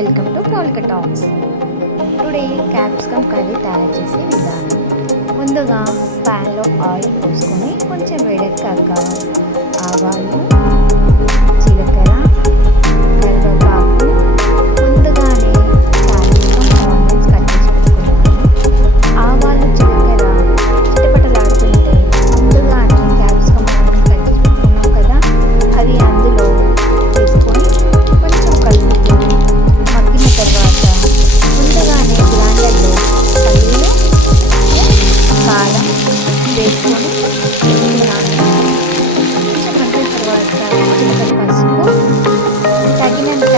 Welcome to మౌలిక talks. Today capsicum curry తయారు చేసే విధానం. ముందుగా ప్యాన్లో ఆయిల్ పోసుకొని కొంచెం వేడెక్కాక ఆవాలు, జీలకర్ర, కరివేపాకు, ముందుగానే క్యాప్సికమ్ ఆనియన్స్ కట్ చేసి పెట్టుకున్నాను. ఆవాలు, జీలకర్ర చిటపటలాడుతుంటే ముందుగానే క్యాప్సికమ్ ఆనియన్స్ కట్ చేసి పెట్టుకున్నాం కదా, అవి అందులో వేసుకొని కొంచెం కలుపుతూ మగ్గిన తర్వాత ముందుగానే గ్రైండర్లో పల్లీలు, కారం వేసుకొని వేసుకున్నాను. కొంచెం మగ్గిన తర్వాత చిటికెడు పసుపు, తగినంత